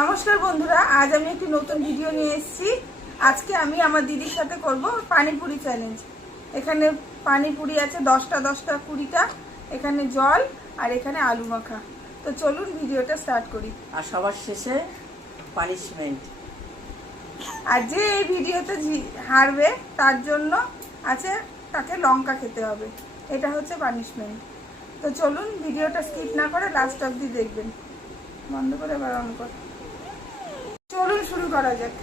নমস্কার বন্ধুরা, আজ আমি একটি নতুন ভিডিও নিয়ে এসেছি। আজকে আমি আমার দিদির সাথে করব পানিপুরি চ্যালেঞ্জ। এখানে পানিপুরি আছে 10টা 10টা 20টা, এখানে জল আর এখানে আলু মাখা। তো চলুন ভিডিওটা স্টার্ট করি। আর সবার শেষে পানিশমেন্ট। আর যে এই ভিডিওতে হারবে তার জন্য আছে তাকে লঙ্কা খেতে হবে, এটা হচ্ছে পানিশমেন্ট। তো চলুন ভিডিওটা স্কিপ না করে লাস্ট অবধি দেখবেন। বন্ধ করে এবার অন কর। চলুন শুরু করা যাক।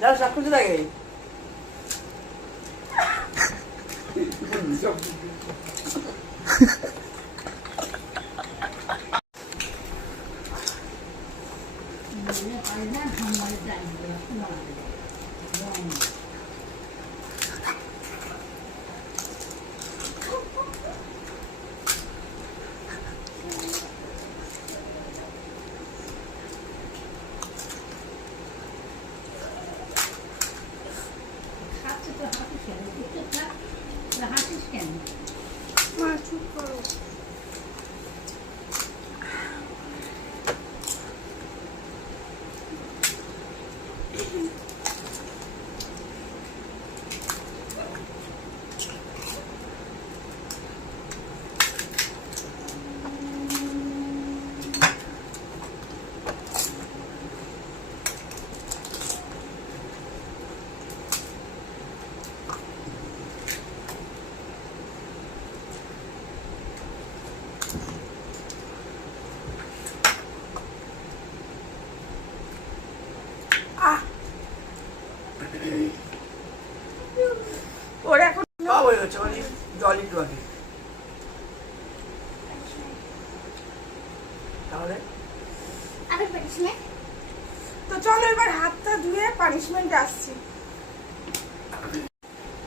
যাও সব কিছু লাগে। ওরা এখন জল একটু আগে তাহলে তো চলো এবার হাতটা ধুয়ে পানিশমেন্ট আসছি।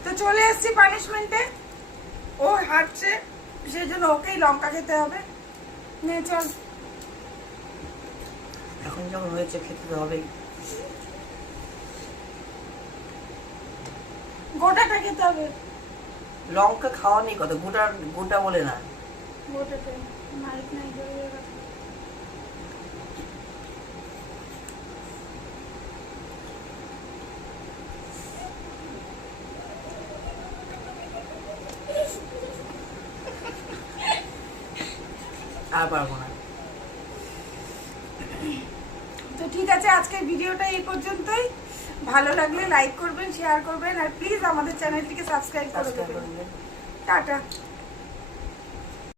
তো চলে এসছি পানিশমেন্টে। ও হাঁটছে, সেই জন্য ওকেই লঙ্কা খেতে হবে। নে চল। এখন যখন হয়েছে খেতে তো হবেই। গোটাটা খেতে হবে। লঙ্কা খাওয়া নেই কত, গোটা গোটা বলে না। গোটাটা মাইক নাই ধরে রাখ। আর পারবো না। তো ঠিক আছে, আজকের ভিডিওটা এই পর্যন্তই। ভালো লাগলে লাইক করবেন, শেয়ার করবেন আর প্লিজ আমাদের চ্যানেলটিকে সাবস্ক্রাইব করে দেবেন। টাটা।